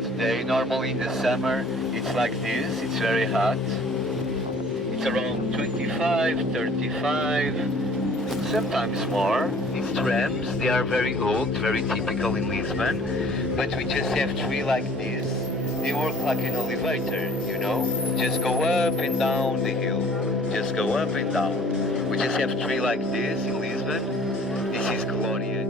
today. Normally in the summer it's like this, it's very hot. It's around 25, 35, sometimes more. These trams, they are very old, very typical in Lisbon, but we just have three like this. They work like an elevator, you know? Just go up and down the hill. Just go up and down. We just have three like this in Lisbon. This is glorious.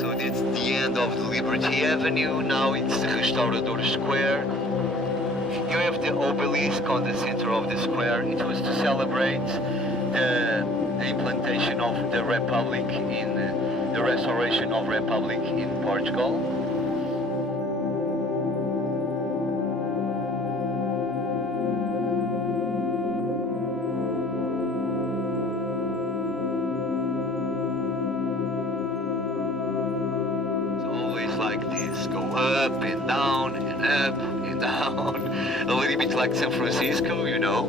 So it's the end of the Liberty Avenue, now it's the Restaurador Square. You have the obelisk on the center of the square. It was to celebrate the implantation of the Republic in the restoration of Republic in Portugal. Like this, go up and down and up and down, a little bit like San Francisco, you know,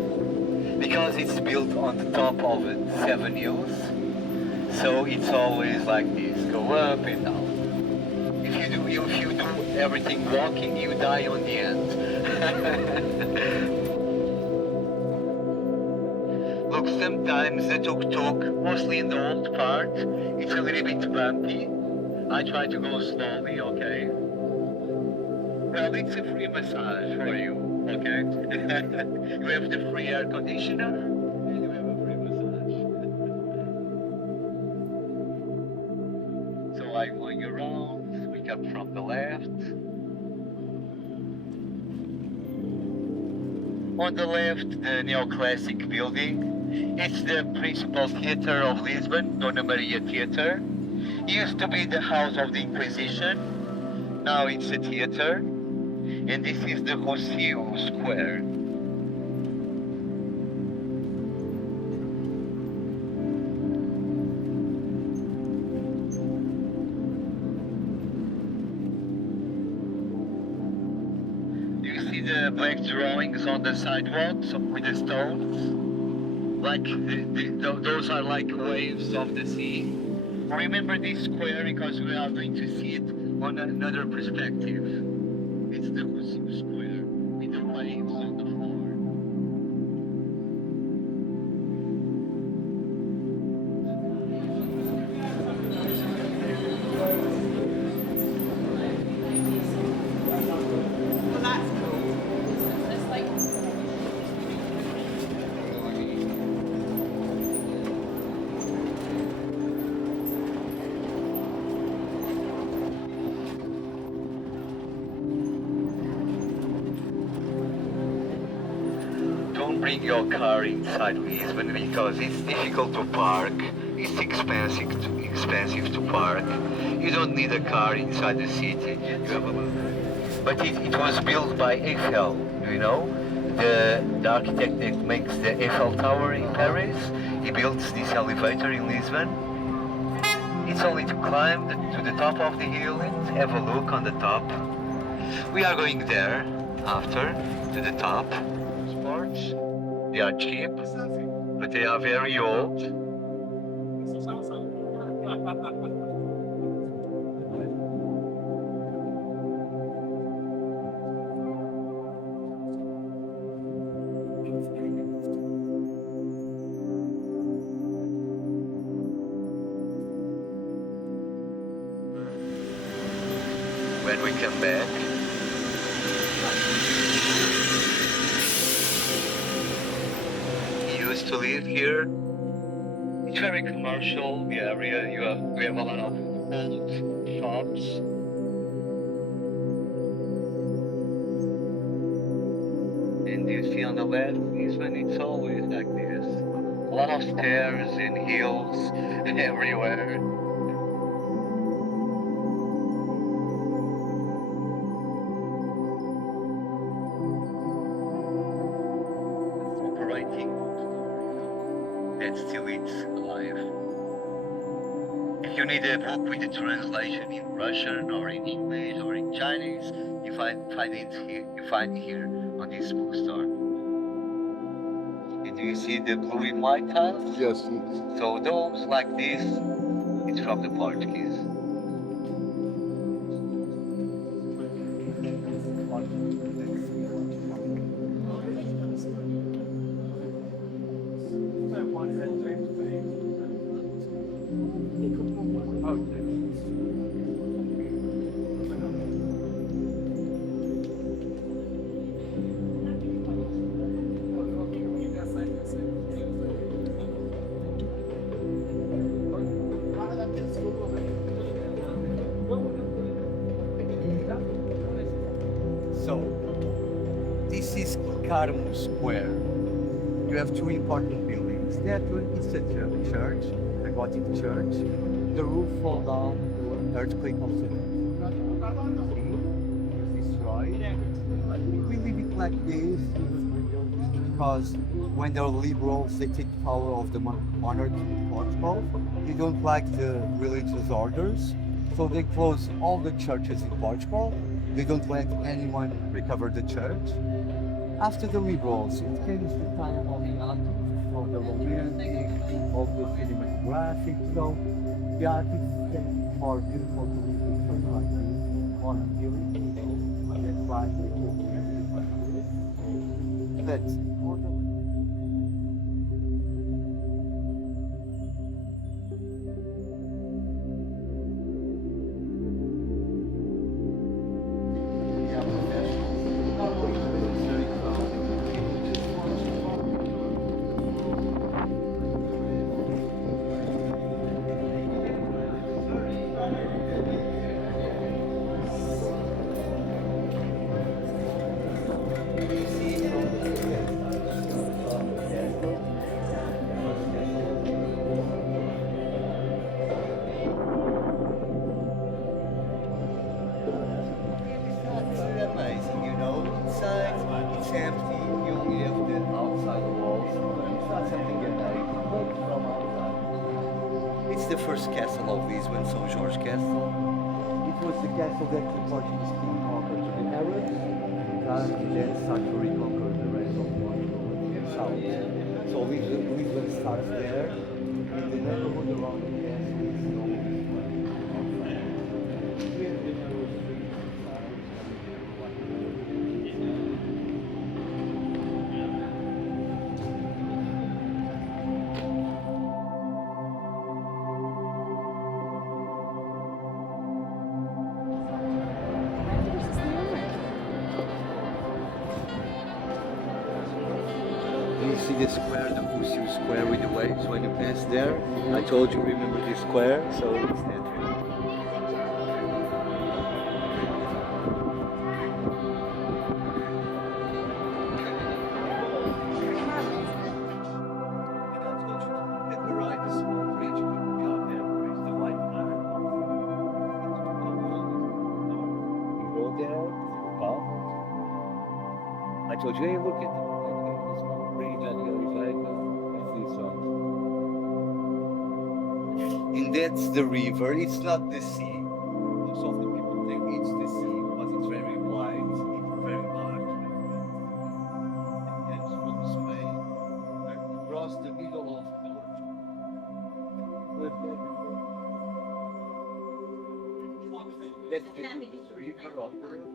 because it's built on the top of 7 hills, so it's always like this, go up and down. If you do everything walking, you die on the end. Look, sometimes the Tuk Tuk, mostly in the old part, it's a little bit bumpy. I try to go slowly, okay? Well, it's a free massage for you, okay? You have the free air conditioner, and you have a free massage. So I'm going around, we come from the left. On the left, the neoclassic building. It's the principal theater of Lisbon, Dona Maria Theater. It used to be the house of the Inquisition, now it's a theater, and this is the Rocio Square. Do you see the black drawings on the sidewalks with the stones? Like, those are like waves of the sea. Remember this square because we are going to see it on another perspective. It's the Rocio Square with the waves on the floor. Well, that's cool. It's like Don't bring your car inside Lisbon because it's difficult to park. It's expensive to park. You don't need a car inside the city. But it was built by Eiffel, do you know? The architect that makes the Eiffel Tower in Paris, he built this elevator in Lisbon. It's only to climb to the top of the hill and have a look on the top. We are going there after, to the top. Sports, they are cheap, but they are very old. When we come back, he used to live here. It's very commercial, the area. We have a lot of old shops. And you see on the left is when it's always like this. A lot of stairs and hills everywhere. Operating that still it's alive. you need a book with a translation in Russian or in English or in Chinese, you find here on this bookstore. And do you see the blue and white tiles? Yes. So those like this, it's from the Portuguese. So, this is Carmo Square. You have two important buildings. That one is the church, the Gothic church. The roof fell down, earthquake also destroyed. We leave it like this because when they're liberals, they take power of the monarchy in Portugal. They don't like the religious orders, so they close all the churches in Portugal. They don't let anyone recover the church. After the liberals, it came to the time of the artists, of the romantic, of the cinematographic. So the artists think more beautiful to live in something like this, more appealing. That's why they do it. But more than amazing, you know. Inside, it's empty. You only have the outside walls. It's not something amazing. Look from outside. It's the first castle of Lisbon, São Jorge Castle. It was the castle that the Portuguese king conquered the Arabs, and then started to reconquer the rest of Portugal and south. So Lisbon starts there, and the neighborhood around the castle is known this way. You see the square, the Pussy Square with the waves when you pass there? I told you, remember this square? So it's that. I told you, hey, look at this bridge on the other side. It's this one. And that's the river. It's not the sea. Most of the people think it's the sea because it's very wide, it's very large. It ends from Spain across the middle of that's the river of the river.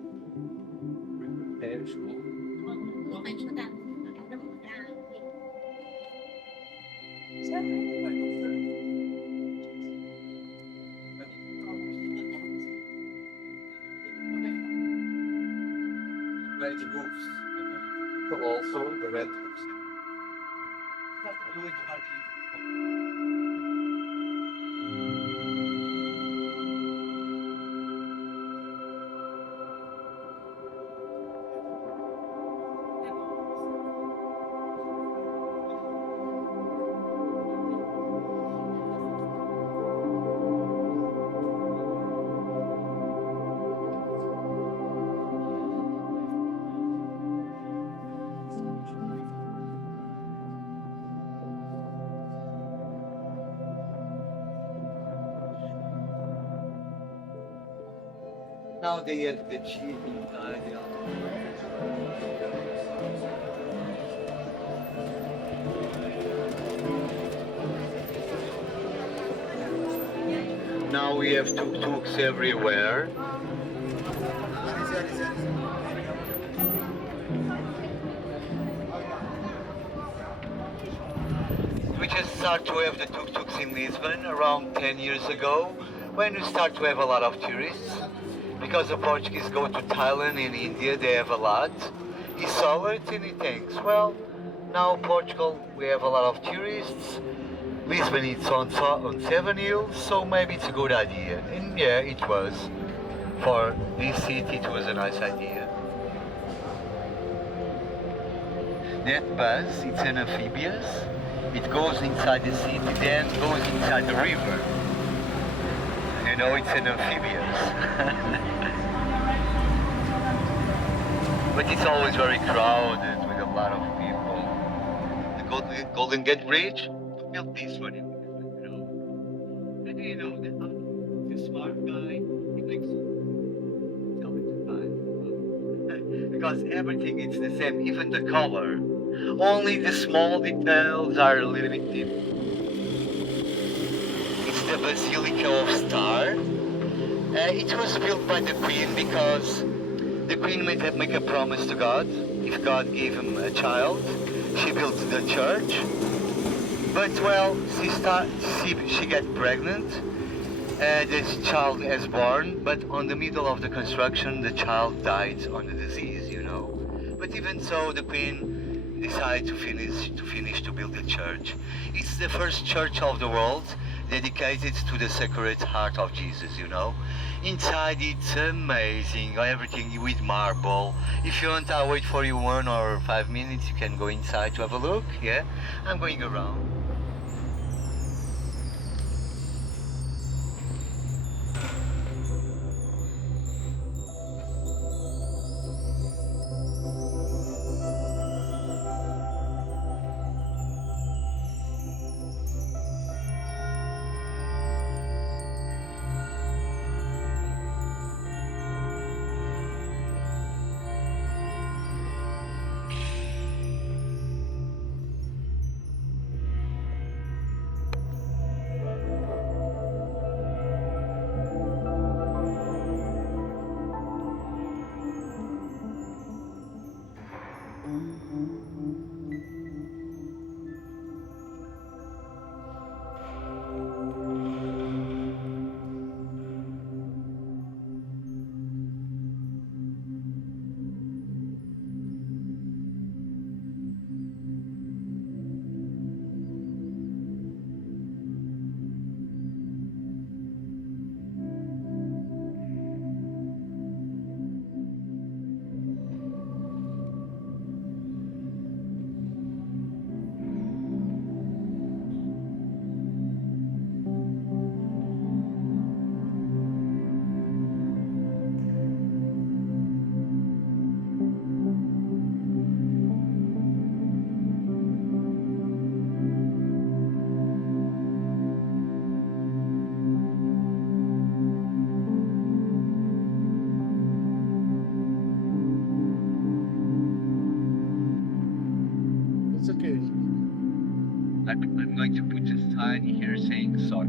Red roofs, but also the red roofs. That's really Now they have the cheap inside. Now we have tuk-tuks everywhere. We just start to have the tuk-tuks in Lisbon around 10 years ago, when we start to have a lot of tourists. Because the Portuguese go to Thailand and India, they have a lot. He saw it and he thinks, well, now Portugal, we have a lot of tourists. Lisbon is on 7 hills, so maybe it's a good idea. And yeah, it was. For this city, it was a nice idea. That bus, it's an amphibious. It goes inside the city, then goes inside the river. You know, it's an amphibious. But it's always very crowded with a lot of people. The Golden Gate Bridge, built this one. You know, and you know, the smart guy, he thinks, tell me to buy. Because everything is the same, even the color. Only the small details are a little bit different. It's the Basilica of Star. It was built by the Queen because the Queen make a promise to God. If God gave him a child, she built the church. But well, she got pregnant. This child is born, but on the middle of the construction, the child died on the disease, you know. But even so, the Queen decided to finish to build the church. It's the first church of the world dedicated to the Sacred Heart of Jesus, you know. Inside it's amazing, everything with marble. If you want, I'll wait for you 1 or 5 minutes, you can go inside to have a look, yeah? I'm going around. It's okay. I'm going to put a sign here saying sorry.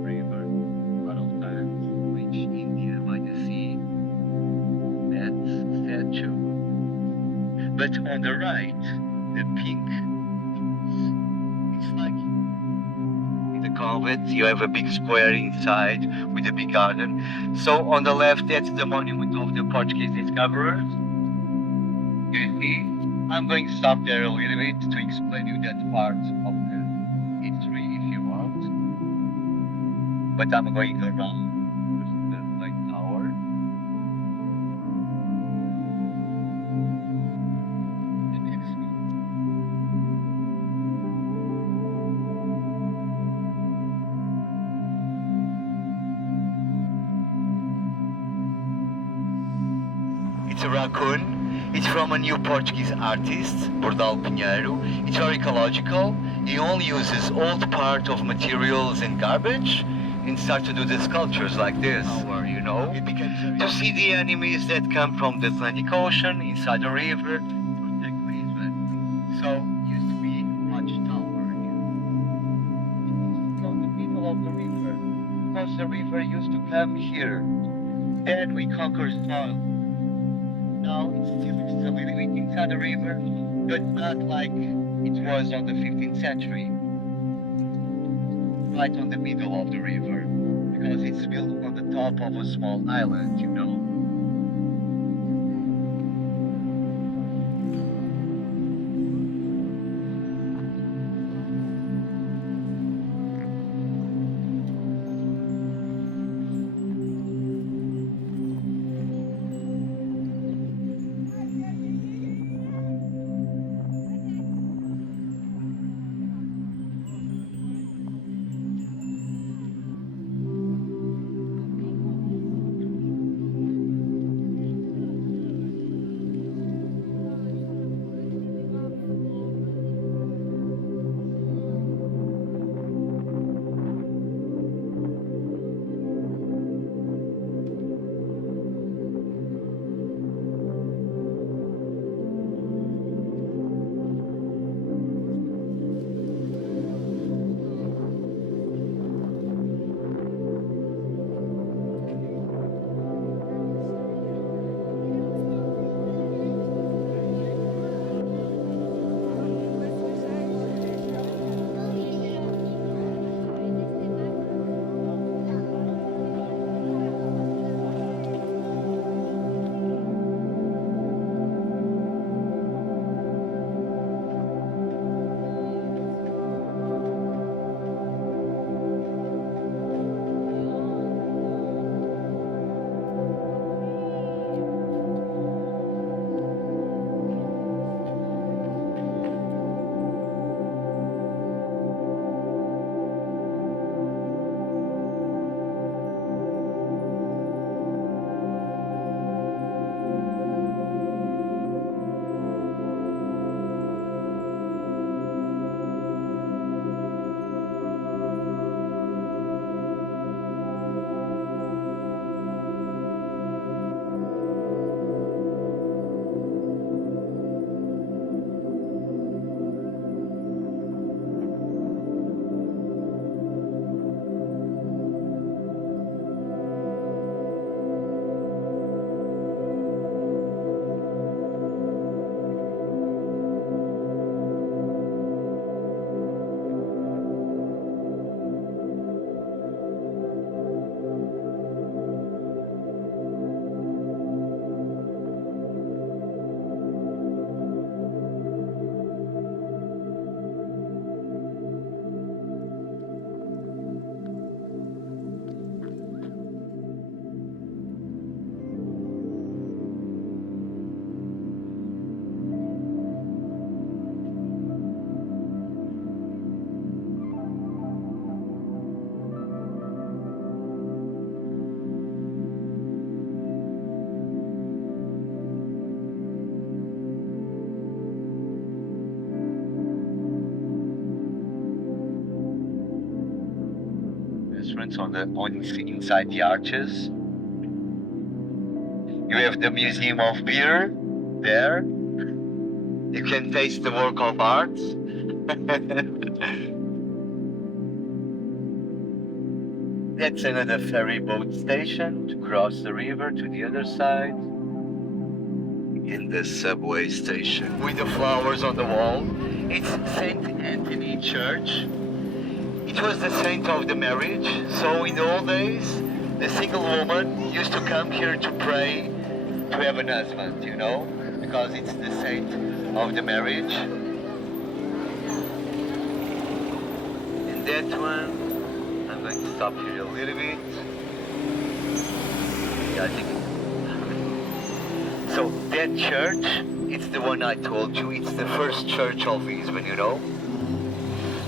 River, a lot of times, reach India by the sea. That's statue. But on the right, the pink, it's like in the convent, you have a big square inside with a big garden. So on the left, that's the monument of the Portuguese discoverers. You see, I'm going to stop there a little bit to explain you that part of the history if you want. But I'm going around the light tower. The next one. It's a raccoon. It's from a new Portuguese artist, Bordal Pinheiro. It's very ecological. He only uses old part of materials and garbage and start to do the sculptures like this. You know, to see the enemies that come from the Atlantic Ocean inside the river. Protect Lisbon. So used to be watchtower here. It's on the middle of the river because the river used to come here. Then we conquered soil. Now it's still a little bit inside the river, but not like it was on the 15th century. Right on the middle of the river, because it's built on the top of a small island, you know. Inside the arches. You have the Museum of Beer there. You can taste the work of art. That's another ferry boat station to cross the river to the other side. In the subway station with the flowers on the wall. It's St. Anthony Church. It was the saint of the marriage, so in the old days, the single woman used to come here to pray to have an husband, you know, because it's the saint of the marriage. And that one, I'm going to stop here a little bit. Yeah, I think. So that church, it's the one I told you, it's the first church of Lisbon, you know.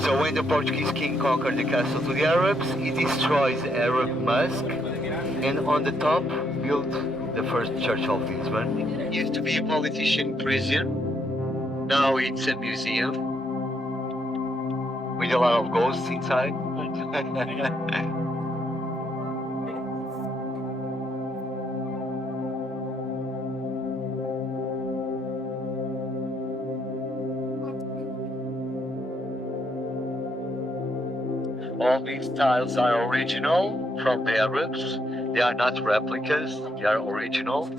So when the Portuguese king conquered the castle to the Arabs, he destroys the Arab mosque and on the top built the first church of Lisbon. It used to be a politician prison. Now it's a museum with a lot of ghosts inside. All these tiles are original from the Arabs. They are not replicas, they are original.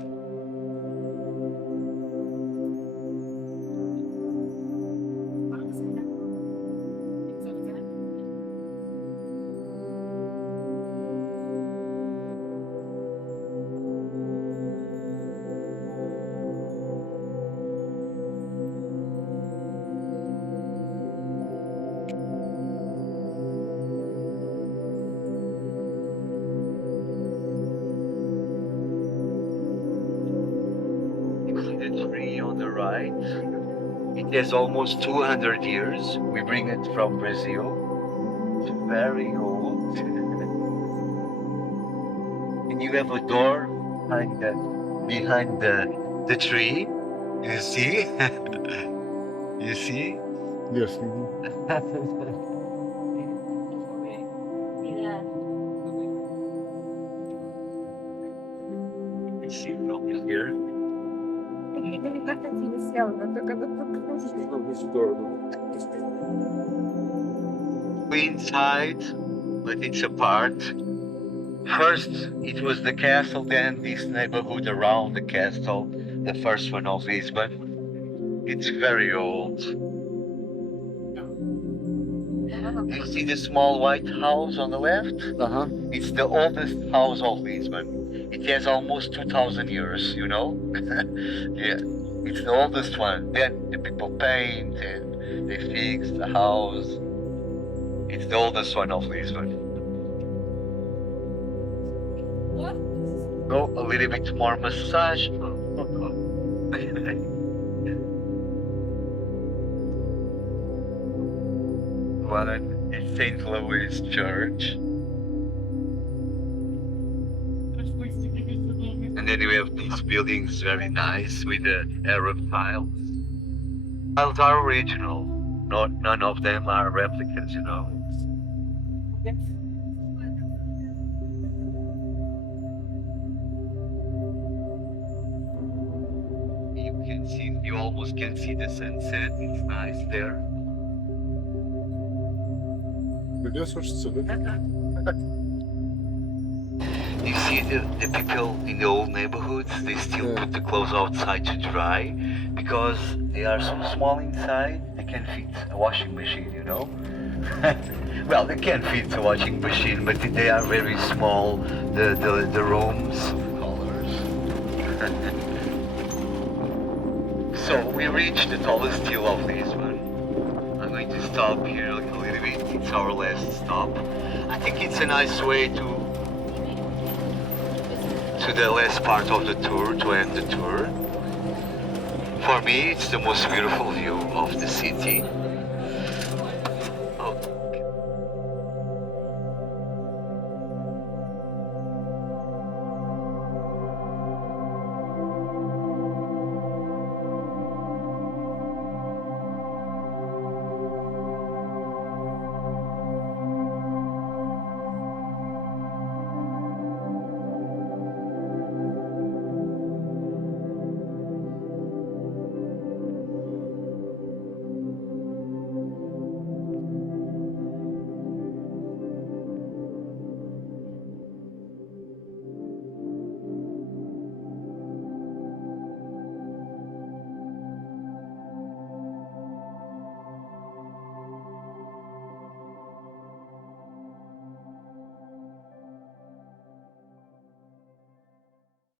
The tree on the right, it has almost 200 years. We bring it from Brazil. It's very old. And you have a door behind the tree. You see? You see? Yes. You see from here. We're inside, but it's apart. First, it was the castle, then this neighborhood around the castle, the first one of Lisbon. It's very old. You see the small white house on the left? Uh-huh. It's the oldest house of Lisbon. It has almost 2,000 years, you know? Yeah, it's the oldest one. Then the people paint and they fix the house. It's the oldest one of Lisbon. What? Go a little bit more massage. One is St. Louis Church. And then we have these buildings, very nice, with the Arab tiles. Tiles are original. None of them are replicas, you know. You almost can see the sunset. It's nice there. You see the people in the old neighborhoods, they still put the clothes outside to dry because they are so small inside, they can fit a washing machine, you know? Well, they can fit a washing machine, but they are very small, the rooms, colors. So we reached the tallest hill of Lisbon. I'm going to stop here a little bit, it's our last stop. I think it's a nice way to the last part of the tour, to end the tour. For me, it's the most beautiful view of the city.